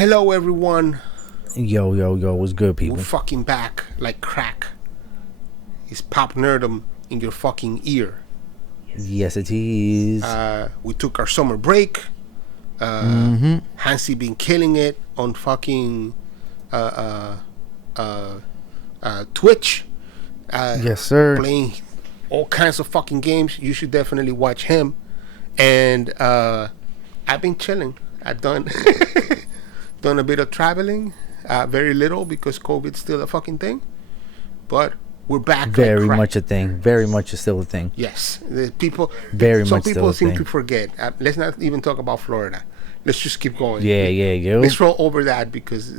Hello, everyone. Yo, what's good, We're people? fucking back like crack. It's PopNerdom in your fucking ear. Yes, it is. We took our summer break. Hanz been killing it on fucking Twitch. Yes, sir. Playing all kinds of fucking games. You should definitely watch him. And I've been chilling. I've done done a bit of traveling. Very little because COVID's still a fucking thing. But we're back. Very like much a thing. Very much still a thing. Yes, the people. Very Some much people still a seem thing. to forget. Let's not even talk about Florida. Let's just keep going. Yeah. Let's roll over that because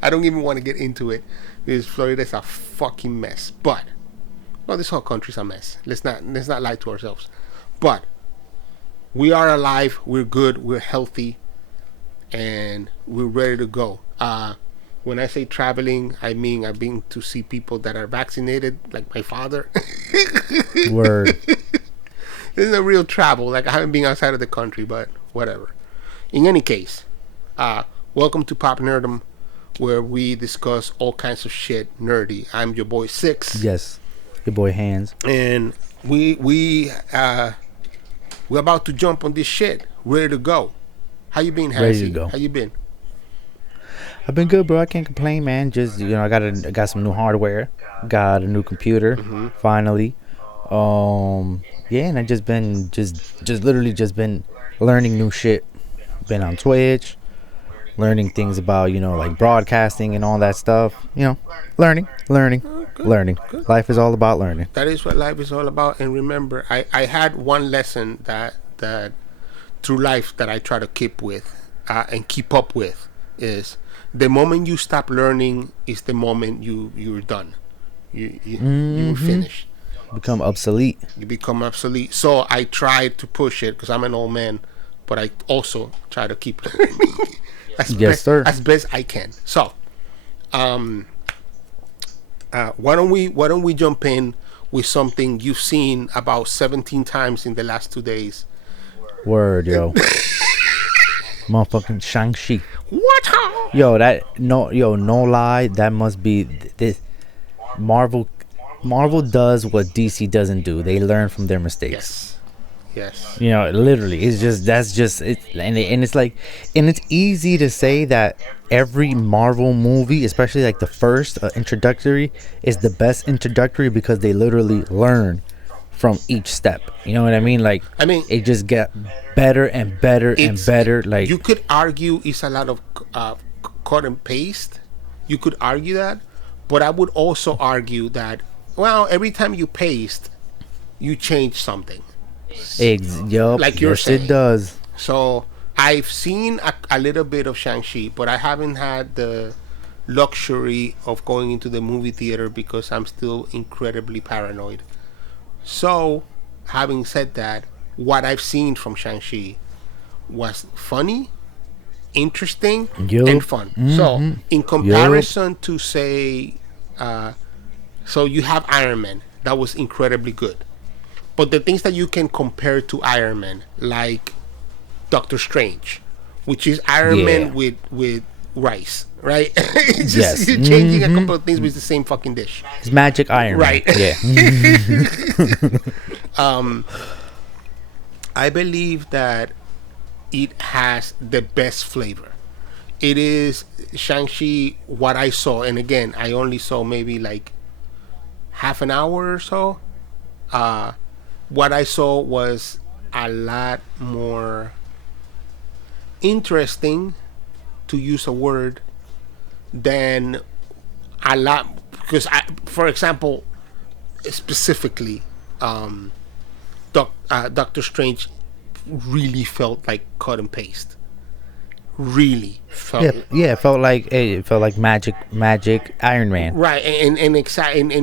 I don't even want to get into it because Florida is a fucking mess. But well, this whole country's a mess. Let's not lie to ourselves. But we are alive. We're good. We're healthy, and we're ready to go. When I say traveling, I mean I've been to see people that are vaccinated, like my father. Word. This is a real travel. Like I haven't been outside of the country, but whatever. In any case, welcome to PopNerdom, where we discuss all kinds of shit nerdy. I'm your boy Six. Yes, your boy Hanz. And we're about to jump on this shit. Ready to go. How you been, Ready to Hansi? go. How you been? I've been good, bro. I can't complain, man. Just I got some new hardware. Got a new computer. Finally. Yeah, and I just been literally been learning new shit. Been on Twitch, learning things about like broadcasting and all that stuff. Learning. Good. Life is all about learning. That is what life is all about. And remember, I had one lesson that through life that I try to keep with and keep up with is the moment you stop learning is the moment you're done. You're finished. Become obsolete. You become obsolete. So I try to push it because I'm an old man, but I also try to keep learning as best I can. So, why don't we jump in with something you've seen about 17 times in the last 2 days? Word, yo. Motherfucking Shang-Chi. What? No lie, that must be this. Marvel does what DC doesn't do. They learn from their mistakes. Yes. Literally, that's just it. And it's easy to say that every Marvel movie, especially like the first introductory, is the best introductory because they literally learn from each step. You know what I mean? It just get better and better and better. Like, you could argue it's a lot of cut and paste. You could argue that, but I would also argue that every time you paste, you change something. Yup. Like you're saying. It does. So I've seen a little bit of Shang-Chi, but I haven't had the luxury of going into the movie theater because I'm still incredibly paranoid. So, having said that, what I've seen from Shang-Chi was funny, interesting, and fun. So, in comparison to say, so you have Iron Man, that was incredibly good. But the things that you can compare to Iron Man, like Doctor Strange, which is Iron Man with rice, right? It's just you're changing a couple of things with the same fucking dish. It's magic Iron right. Man. Yeah. I believe that it has the best flavor. It is Shang-Chi, what I saw, and again, I only saw maybe like half an hour or so. What I saw was a lot more interesting, to use a word, than a lot, because for example, specifically, Doctor Strange really felt like cut and paste. Really felt. It felt like magic Iron Man. Right, and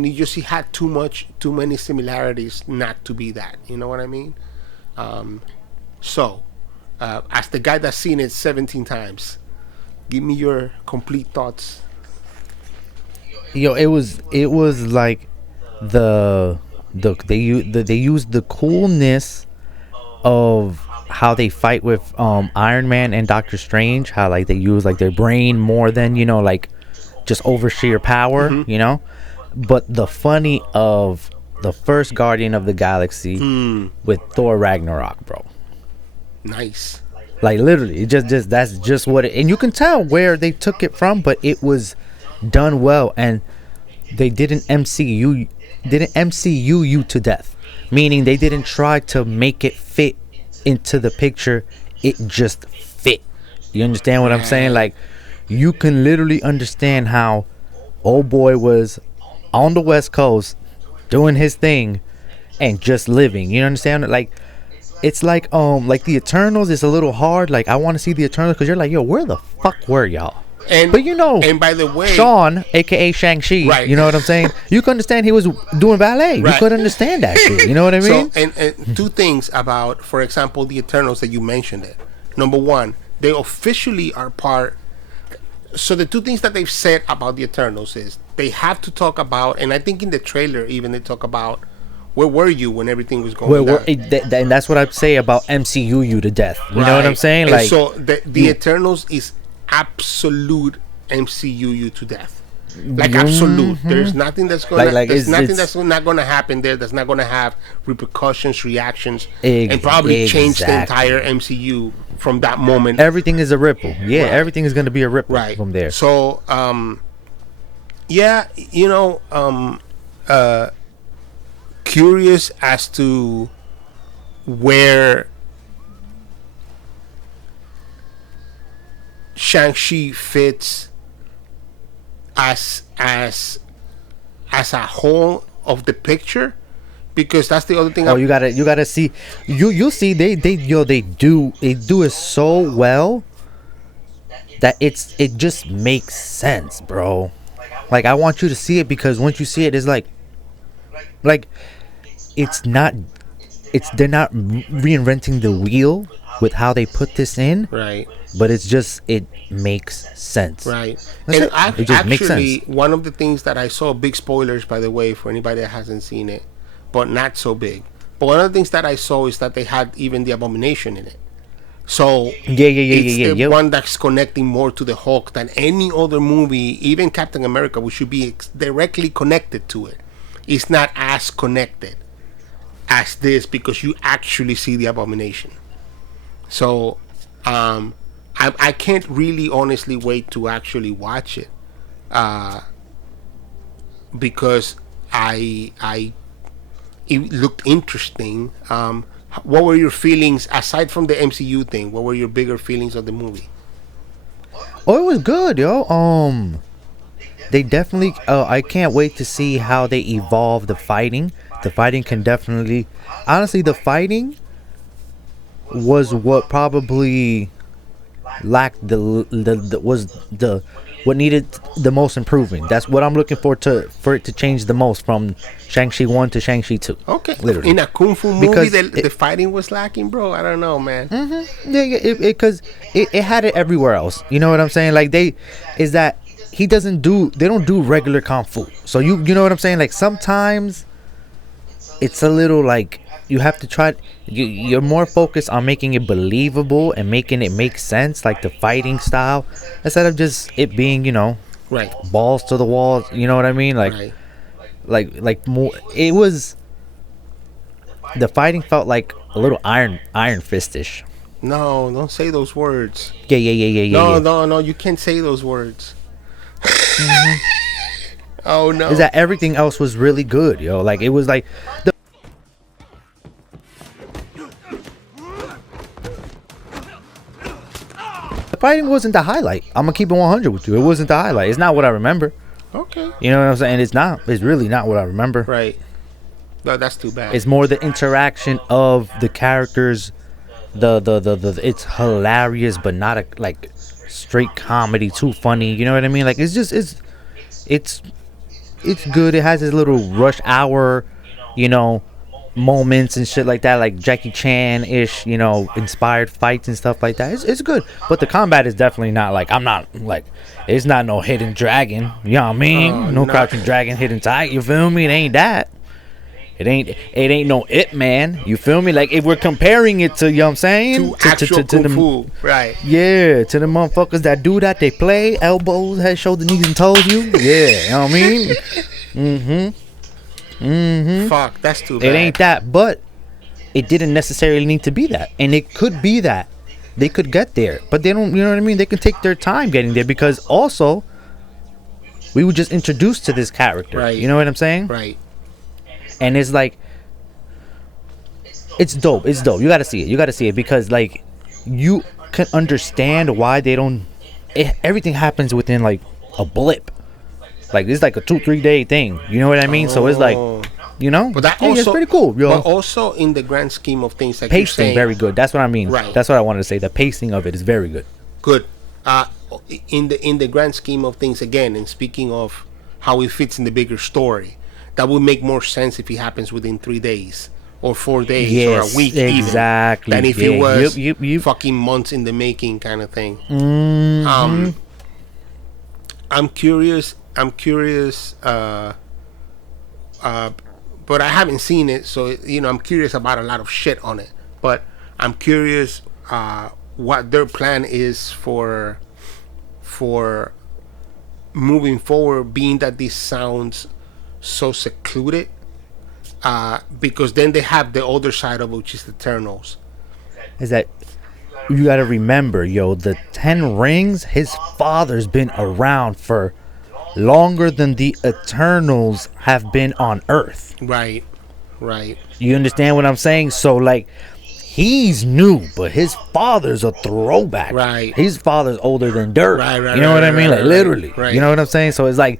you just he had too many similarities not to be that. You know what I mean? So, as the guy that's seen it 17 times, give me your complete thoughts. It was like they used the coolness of how they fight with Iron Man and Doctor Strange, how like they use like their brain more than like just over sheer power, But the funny of the first Guardian of the Galaxy with Thor Ragnarok, bro. Nice. Like literally, it just that's just what it, and you can tell where they took it from, but it was done well, and they didn't MCU you to death, meaning they didn't try to make it fit into the picture. It just fit. You understand what I'm saying? Like, you can literally understand how old boy was on the West Coast doing his thing and just living. You understand? Like, it's like the Eternals is a little hard. Like, I want to see the Eternals because you're like, yo, where the fuck were y'all? But and by the way, Sean, aka Shang-Chi, right. You know what I'm saying? You can understand he was doing ballet. Right. You could understand that shit. You know what I mean? So, and two things about, for example, the Eternals that you mentioned. It. Number one, they officially are part. So the two things that they've said about the Eternals is they have to talk about, and I think in the trailer even they talk about, where were you when everything was going down? And that's what I'd say about MCU you to death. You know what I'm saying? And like, so the Eternals is absolute MCU you to death. Like absolute. There's nothing that's gonna. There's nothing that's not gonna happen there. That's not gonna have repercussions, reactions, and probably change the entire MCU from that moment. Everything is a ripple. Yeah, everything is gonna be a ripple from there. So, yeah, curious as to where Shang-Chi fits as a whole of the picture, because that's the other thing. You gotta see. You see they do it so well that it just makes sense, bro. Like, I want you to see it, because once you see it, it's like they're not reinventing the wheel with how they put this in, right? But it makes sense, right? It just makes sense. One of the things that I saw, big spoilers by the way for anybody that hasn't seen it, but not so big. But one of the things that I saw is that they had even the Abomination in it. So it's the one that's connecting more to the Hulk than any other movie, even Captain America, which should be directly connected to it. It's not as connected as this, because you actually see the Abomination. So I can't really honestly wait to actually watch it, because it looked interesting. What were your feelings aside from the MCU thing? What were your bigger feelings of the movie? Oh, it was good, yo. They definitely. I can't wait to see how they evolve the fighting. The fighting can definitely. Honestly, the fighting was what probably lacked what needed the most improvement. That's what I'm looking for it to change the most from Shang-Chi 1 to Shang-Chi 2. Okay. Literally. In a Kung Fu movie, the fighting was lacking, bro? I don't know, man. Mm-hmm. Yeah, because it had it everywhere else. You know what I'm saying? Like, they don't do regular Kung Fu. So you know what I'm saying? Like, sometimes it's a little like, you have to try. You're more focused on making it believable and making it make sense, like the fighting style, instead of just it being, right, balls to the wall. You know what I mean? Like, right. like more. It was. The fighting felt like a little iron fistish. No, don't say those words. Yeah. No, you can't say those words. Mm-hmm. Oh no. Is that everything else was really good, yo? Like, it was like the fighting wasn't the highlight. I'm gonna keep it 100 with you. It wasn't the highlight. It's not what I remember. Okay. You know what I'm saying? It's not. It's really not what I remember. Right. No, that's too bad. It's more the interaction of the characters. The it's hilarious, but not like straight comedy, too funny. You know what I mean? Like, it's good. It has this little rush hour, moments and shit like that, like Jackie Chan-ish, inspired fights and stuff like that. It's good, but the combat is definitely not like, it's not no hidden dragon, you know what I mean? No crouching dragon, hidden tiger, you feel me? It ain't that. It ain't no It Man. You feel me? Like if we're comparing it to, you know what I'm saying? To actual kung fu, right? Yeah, to the motherfuckers that do that, they play elbows, head, shoulder, knees, and toes. Yeah, you know what I mean? Fuck, that's too bad. It ain't that, but it didn't necessarily need to be that, and it could be that. They could get there, but they don't. You know what I mean? They can take their time getting there because also we were just introduced to this character. Right. You know what I'm saying? Right. And it's like, it's dope. It's dope. You gotta see it. You gotta see it because like you can understand why they don't. Everything happens within like a blip. Like it's like a 2-3 day thing. You know what I mean? So it's like, you know, but that hey, also it's pretty cool, yo. But also in the grand scheme of things, like Pacing very good. That's what I mean. Right. That's what I wanted to say. The pacing of it is very good. Good. In the grand scheme of things, again, and speaking of how it fits in the bigger story, that would make more sense if it happens within 3 days or 4 days or a week, exactly. even, than if it was fucking months in the making kind of thing. I'm curious. But I haven't seen it, so I'm curious about a lot of shit on it. But I'm curious what their plan is for moving forward, being that this sounds so secluded. Because then they have the other side of it, which is the Eternals. Is that you got to remember, yo, the 10 Rings, his father's been around for longer than the Eternals have been on Earth. Right. You understand what I'm saying? So like he's new, but his father's a throwback. Right. His father's older than dirt. Right. You know what I mean? Like literally. Right. You know what I'm saying? So it's like,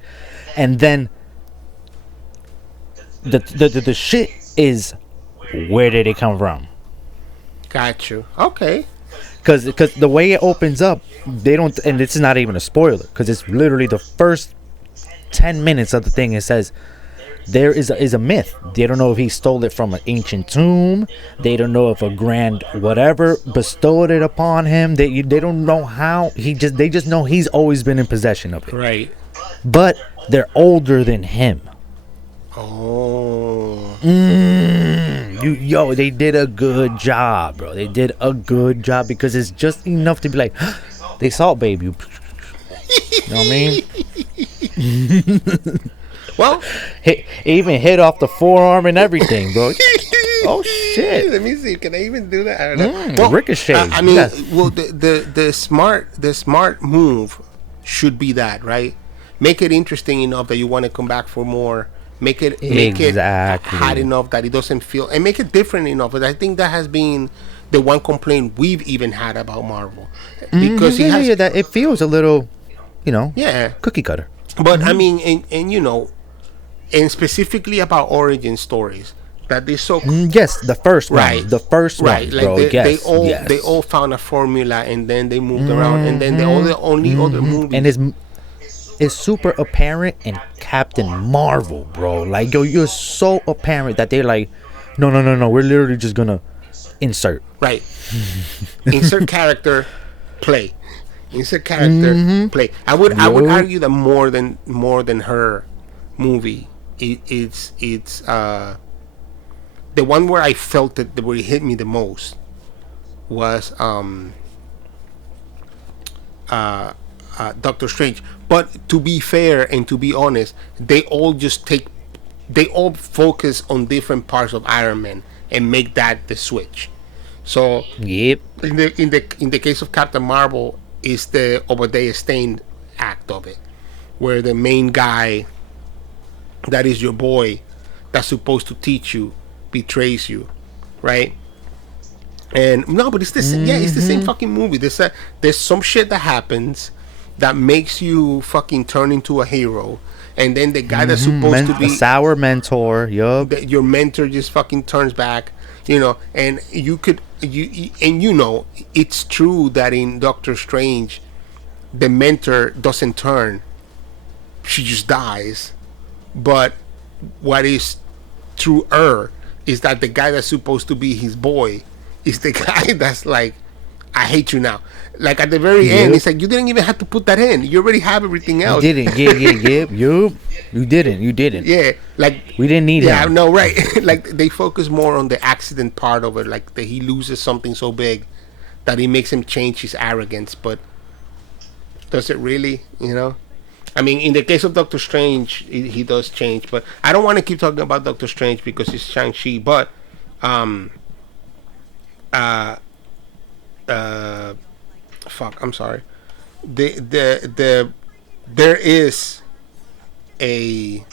and then the shit is, where did it come from? Got you. Okay. Because the way it opens up, they don't, and this is not even a spoiler, because it's literally the first 10 minutes of the thing. It says there is a myth. They don't know if he stole it from an ancient tomb. They don't know if a grand whatever bestowed it upon him. They don't know how. They just know he's always been in possession of it. Right. But they're older than him. Oh. They did a good job, bro. They did a good job because it's just enough to be like, they salt babe you. You know what I mean? Well, even hit off the forearm and everything, bro. Oh shit! Let me see. Can I even do that? I don't know. Ricochet. I mean, well, the smart move should be that, right? Make it interesting enough that you want to come back for more. Make it hot enough that it doesn't feel, and make it different enough. But I think that has been the one complaint we've even had about Marvel, because that it feels a little, cookie cutter. But I mean, and specifically about origin stories, that they so yes, the first one, right, the first one, right, like bro. they all found a formula, and then they moved around, and then the only other movies. And it's super apparent in Captain Marvel, bro. Like, yo, you're so apparent that they're like, no, we're literally just gonna insert. Right. Insert character, play. Insert character, play. I would argue that more than her movie, it's the one where I felt it, where it hit me the most was Doctor Strange. But to be fair and to be honest, they all focus on different parts of Iron Man and make that the switch. So yep. In the case of Captain Marvel, is the Obadiah Stane act of it, where the main guy that is your boy that's supposed to teach you betrays you, right? And no, but it's the same, it's the same fucking movie. There's some shit that happens that makes you fucking turn into a hero, and then the guy that's supposed to be a sour mentor, your mentor just fucking turns back, and it's true that in Doctor Strange the mentor doesn't turn, she just dies. But what is truer is that the guy that's supposed to be his boy is the guy that's like, I hate you now. Like at the very end, it's like, you didn't even have to put that in. You already have everything else. You didn't. Yep. You didn't. You didn't. Yeah, like We didn't need yeah, him. no, right. Like they focus more on the accident part of it, like that he loses something so big that he makes him change his arrogance. But does it really? You know? I mean, in the case of Doctor Strange, he does change. But I don't want to keep talking about Doctor Strange because it's Shang-Chi. But um, uh, uh, fuck, I'm sorry. The there is a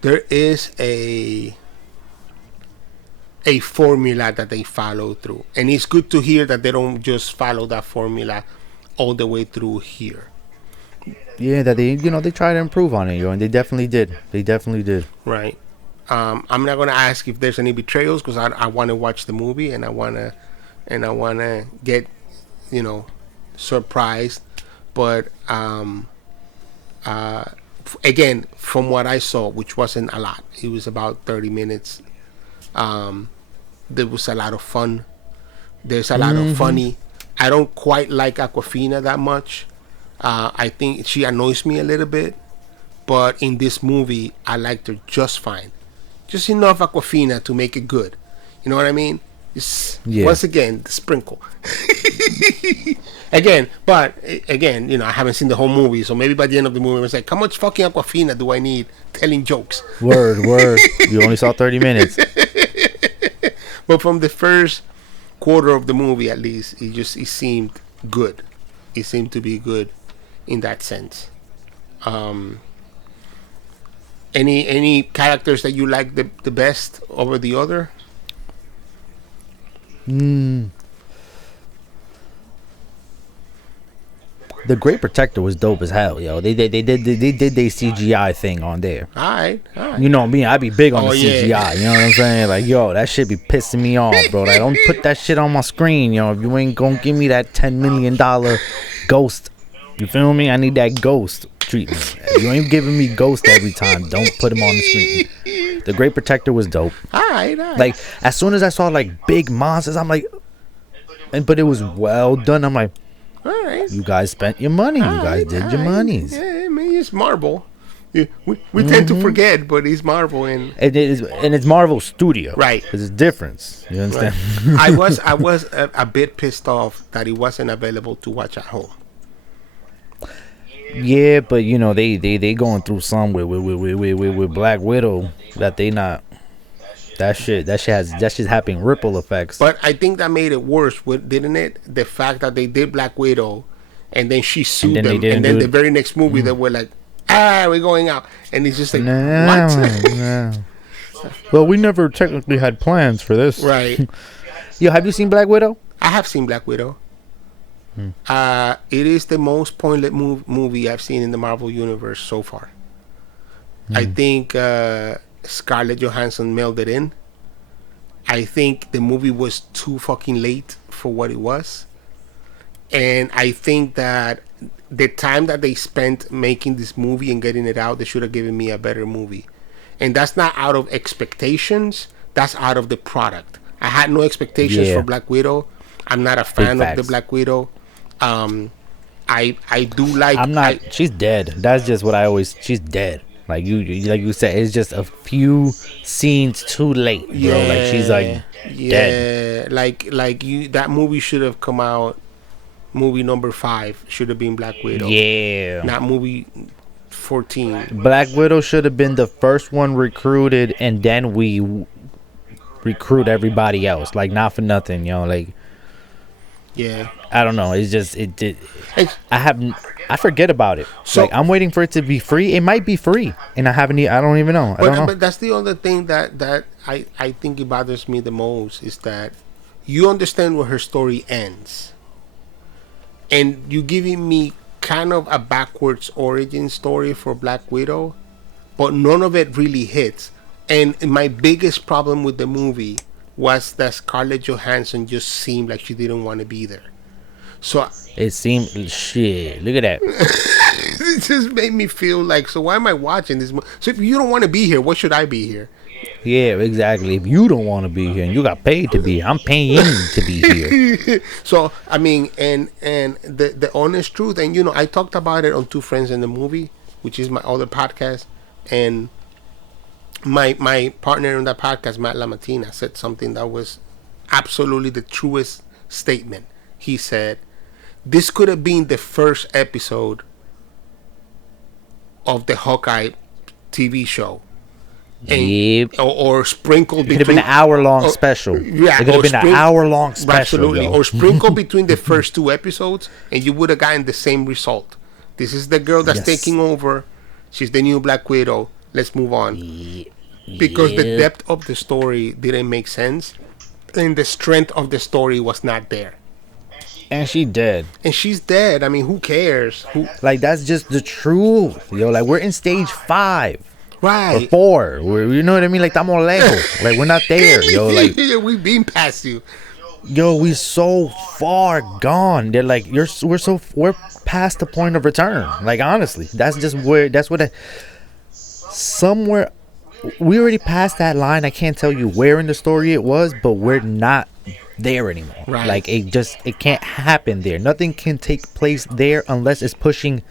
there is a formula that they follow through, and it's good to hear that they don't just follow that formula all the way through here. Yeah, that they try to improve on it, and they definitely did. They definitely did. Right. I'm not gonna ask if there's any betrayals because I want to watch the movie and I wanna get surprised. But again, from what I saw, which wasn't a lot, it was about 30 minutes. There was a lot of fun. There's a lot of funny. I don't quite like Aquafina that much. I think she annoys me a little bit. But in this movie, I liked her just fine. Just enough Aquafina to make it good. You know what I mean? Yeah. Once again, the sprinkle. Again, I haven't seen the whole movie, so maybe by the end of the movie, it's like, how much fucking Aquafina do I need telling jokes? Word. You only saw 30 minutes. But from the first quarter of the movie, at least, it seemed good. It seemed to be good in that sense. Any characters that you like the best over the other? The Great Protector was dope as hell, yo. They did their CGI thing on there. All right. You know me, I be big on the CGI. Yeah. You know what I'm saying? Like, yo, that shit be pissing me off, bro. Like, don't put that shit on my screen, yo. If you ain't gonna give me that $10 million ghost, you feel me? I need that ghost treatment. If you ain't giving me ghost every time, don't put him on the screen. The Great Protector was dope. All right. Like, as soon as I saw like big monsters, I'm like, but it was well done. I'm like, all right. you guys spent your money. You guys did your monies. Yeah, I mean, it's Marvel. Yeah, we tend to forget, but it's Marvel and it's Marvel Studio. Right. There's a difference. You understand? Right. I was a bit pissed off that it wasn't available to watch at home. Yeah, but they going through some with Black Widow that they not. That shit that's just having ripple effects. But I think that made it worse, didn't it? The fact that they did Black Widow, and then she sued them, and then the very next movie they were like, we're going out, and it's just like, what? Nah. Well, we never technically had plans for this. Right. Yo, have you seen Black Widow? I have seen Black Widow. It is the most pointless movie I've seen in the Marvel universe so far. I think Scarlett Johansson mailed it in. I think the movie was too fucking late for what it was. And I think that the time that they spent making this movie and getting it out, they should have given me a better movie. And that's not out of expectations, that's out of the product. I had no expectations for Black Widow. I'm not a fan of the Black Widow. I do like. I'm not. She's dead. That's just what I always. She's dead. Like you said, it's just a few scenes too late, bro. Yeah, like she's like dead. Like you. That movie should have come out. Movie number 5 should have been Black Widow. Yeah. Not movie 14. Black Widow should have been the first one recruited, and then we recruit everybody else. Like, not for nothing, like. Yeah. I don't know. It's just it did. I forget about it. So like, I'm waiting for it to be free. It might be free, and I don't even know. I don't know. But that's the other thing that I think it bothers me the most is that you understand where her story ends, and you giving me kind of a backwards origin story for Black Widow, but none of it really hits. And my biggest problem with the movie was that Scarlett Johansson just seemed like she didn't want to be there. So it seemed shit. Look at that. It just made me feel like, so why am I watching this movie? So if you don't want to be here, what should I be here? Yeah, exactly. If you don't want to be here and you got paid to be here, I'm paying to be here. So I mean, and the honest truth, and I talked about it on Two Friends in the Movie, which is my other podcast, and my partner in that podcast, Matt Lamatina, said something that was absolutely the truest statement. He said, "This could have been the first episode of the Hawkeye TV show." And Yep. or sprinkled It could have been between an hour long or- special. yeah, It could or have been an sprink- hour long special. absolutely, Yo. or sprinkle between the first two episodes, and you would have gotten the same result. This is the girl that's Yes. taking over. She's the new Black Widow. Let's move on, because the Yep. depth of the story didn't make sense, and the strength of the story was not there. And she dead. And she's dead. I mean, who cares? Who? Like, that's just the truth. Yo, like, we're in stage 5 or Right. 4. You know what I mean? Like, estamos lejos. Like, we're not there. Yo, like, we've been past you. yo, we so far gone. They're like, we're past the point of return. Like, honestly, that's what somewhere we already passed that line. I can't tell you where in the story it was, but we're not there anymore. Right. Like, it can't happen there. Nothing can take place there unless it's pushing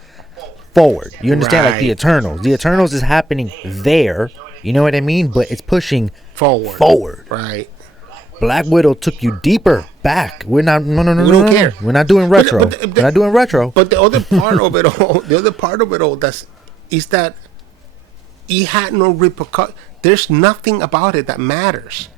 forward. You understand? Like the Right. Eternals. The Eternals is happening there. You know what I mean? But it's pushing forward. Right. Black Widow took you deeper back. We're not. No. We don't care. We're not doing retro. We're not doing retro. But the other part of it all, is that he had no repercussion. There's nothing about it that matters.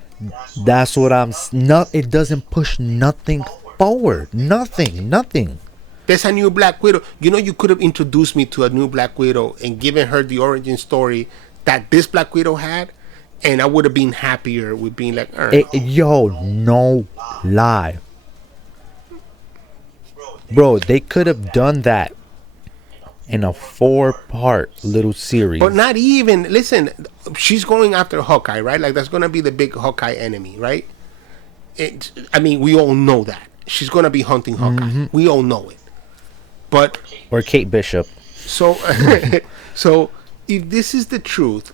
That's what I'm. No, it doesn't push nothing forward. Nothing. There's a new Black Widow. You could have introduced me to a new Black Widow and given her the origin story that this Black Widow had, and I would have been happier with being like, Yo, no lie, bro. They could have done that in a 4-part little series. But not even. Listen, she's going after Hawkeye, right? Like, that's gonna be the big Hawkeye enemy, right? I mean, we all know that she's gonna be hunting Hawkeye. We all know it. But Or Kate Bishop. so, so if this is the truth,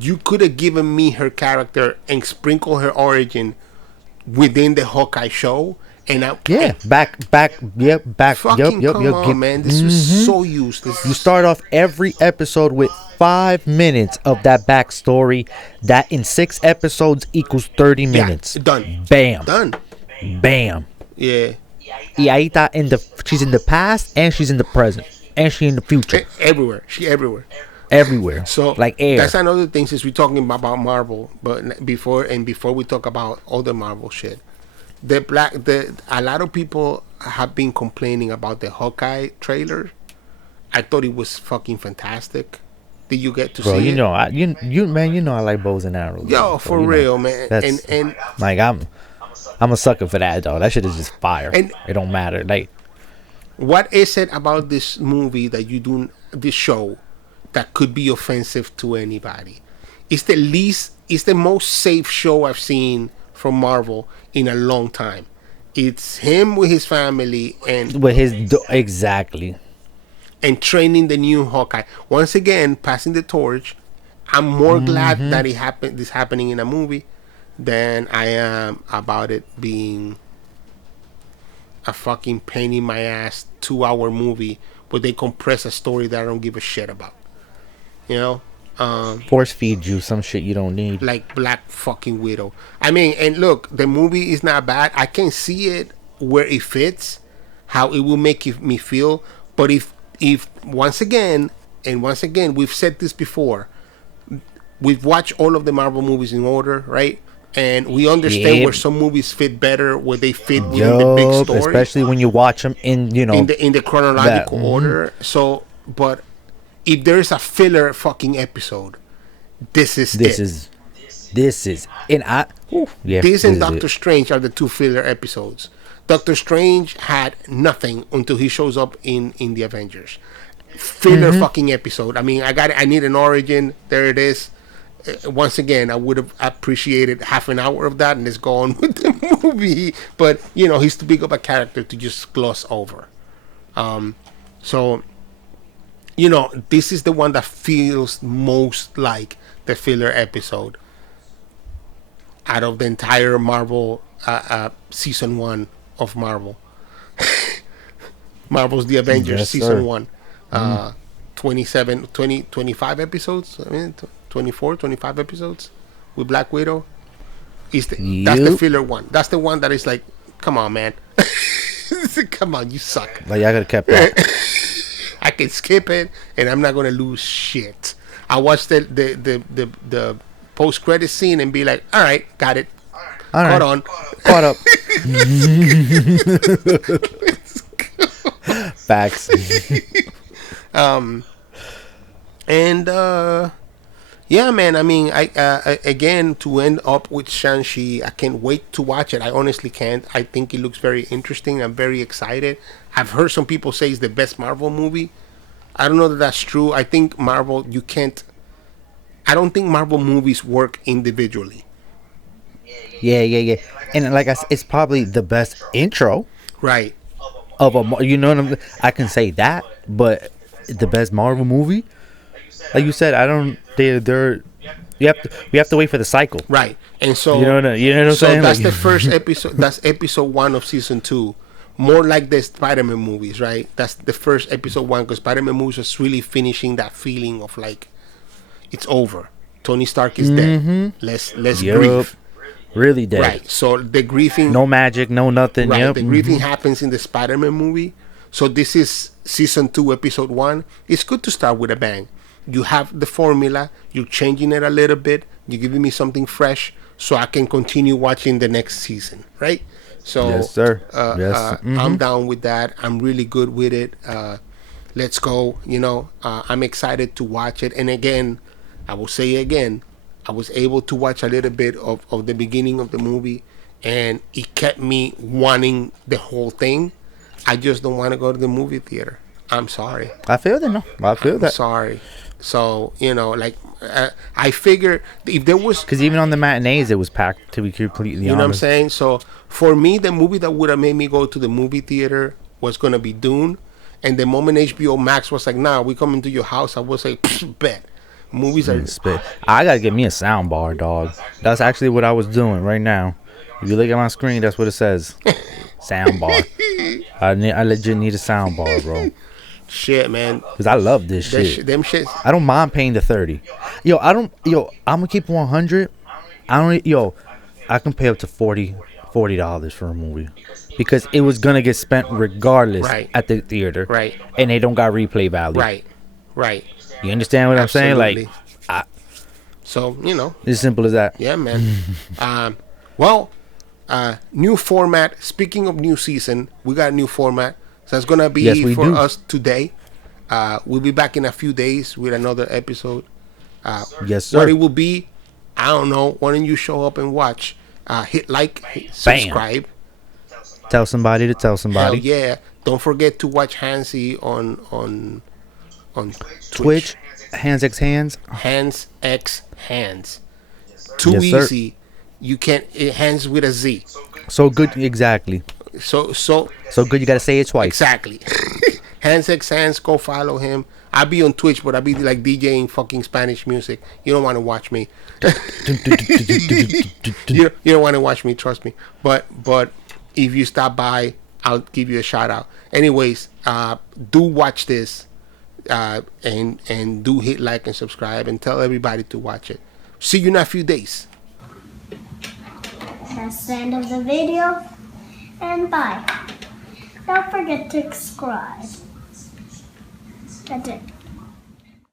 you could have given me her character and sprinkle her origin within the Hawkeye show, and Yeah, back. Yep, back. fucking Yep. come on, man. This was so useless. You start off every episode with 5 minutes of that backstory. That in 6 episodes equals 30 minutes. Done. Bam. Done. Bam. Yeah. Y ahí está she's in the past and she's in the present and she in the future. Everywhere. She everywhere. Everywhere. So like air. That's another thing, since we're talking about Marvel, but before we talk about other Marvel shit, a lot of people have been complaining about the Hawkeye trailer. I thought it was fucking fantastic. Did you get to Bro, see you it? know, I like bows and arrows. Yo, So, for you know, real, man. That's And like I'm a sucker for that, dog. That shit is just fire. And- It don't matter. Like, what is it about this movie that you do, this show, that could be offensive to anybody? It's the most safe show I've seen from Marvel in a long time. It's him with his family and with exactly. training the new Hawkeye. Once again, passing the torch. I'm more glad that this happening in a movie than I am about it being a fucking pain in my ass 2-hour movie where they compress a story that I don't give a shit about. You know? Force feed you some shit you don't need. Like Black fucking Widow. I mean, and look, the movie is not bad. I can see it where it fits, how it will make me feel. But if once again, we've said this before, we've watched all of the Marvel movies in order, right? And we understand Yep. where some movies fit better, where they fit within the big Yup, story, especially when you watch them in, you know, in the chronological order. So, but if there's a filler fucking episode, this is and I yeah, this and is Doctor it. Strange are the 2 filler episodes. Doctor Strange had nothing until he shows up in the Avengers. Filler fucking episode. I mean, I need an origin. There it is. Once again, I would have appreciated half an hour of that and it's gone with the movie. But he's too big of a character to just gloss over. So this is the one that feels most like the filler episode. out of the entire Marvel season one of Marvel's The Avengers Yes, season sir. one. 27, 20, 25 episodes. I mean, 24, 25 episodes with Black Widow. That's the Yep. filler one. That's the one that is like, come on, man. Come on, you suck. Like y'all could have kept that. I can skip it, and I'm not gonna lose shit. I watched the post credit scene and be like, all right, got it. All Caught right. on. Caught up. Facts. And yeah, man. I mean, again, to end up with Shang-Chi, I can't wait to watch it. I honestly can't. I think it looks very interesting. I'm very excited. I've heard some people say it's the best Marvel movie. I don't know that that's true. I think Marvel, you can't. I don't think Marvel movies work individually. Yeah. And like I said, it's probably the best intro Right. of a. You know what I'm. I can say that, but the best Marvel movie, like you said, I don't. They're. We have to wait for the cycle. Right. And so You know what I'm so saying? that's Like- the first episode. That's episode one of season two. More like the Spider-Man movies, right? That's the first episode one because Spider-Man movies was really finishing that feeling of like it's over. Tony Stark is dead. Let's Yup. grieve. Really dead. Right. So the grieving. No magic, no nothing. Right. Yep. The grieving happens in the Spider-Man movie. So this is season two, episode one. It's good to start with a bang. You have the formula. You're changing it a little bit. You're giving me something fresh, so I can continue watching the next season. Right. So Yes, sir. Yes. I'm down with that. I'm really good with it. Let's go. I'm excited to watch it. And again, I will say again, I was able to watch a little bit of the beginning of the movie, and it kept me wanting the whole thing. I just don't want to go to the movie theater. I'm sorry. I feel that. No, I feel I'm that. sorry. So, I figure if there was, Because even on the matinees, it was packed. To be completely you know what I'm honest. saying? So for me, the movie that would have made me go to the movie theater was gonna be Dune. And the moment HBO Max was like, "Nah, we coming to your house," I was like, "Bet." Movies are Spit. I gotta get me a sound bar, dog. That's actually what I was doing right now. If you look at my screen, that's what it says. Sound bar. I legit need a sound bar, bro. shit, man. Because I love this That shit. them shits. I don't mind paying the 30. I'm gonna keep it 100. I can pay up to $40 for a movie. Because it was gonna get spent regardless Right. at the theater. Right. And they don't got replay value. Right. You understand what I'm saying? Absolutely. Like, So it's as simple as that. yeah, man. Well, new format. Speaking of new season, we got a new format. So it's gonna be Yes, we for do. us today. We'll be back in a few days with another episode. Yes, What sir. it will be, I don't know. Why don't you show up and watch? Hit like, subscribe. Tell somebody to tell Hell somebody. yeah! Don't forget to watch Hansi on Twitch, Hands X Hands. Hands X Hands. Too Yes, sir. easy. You can't hands with a Z. So good, exactly. So So good, you gotta say it twice. exactly. Hands X Hands. Go follow him. I'll be on Twitch, but I'll be like DJing fucking Spanish music. You don't want to watch me. You don't want to watch me. Trust me. But if you stop by, I'll give you a shout out. Anyways, do watch this, and do hit like and subscribe and tell everybody to watch it. See you in a few days. That's the end of the video, and bye. Don't forget to subscribe. That's it.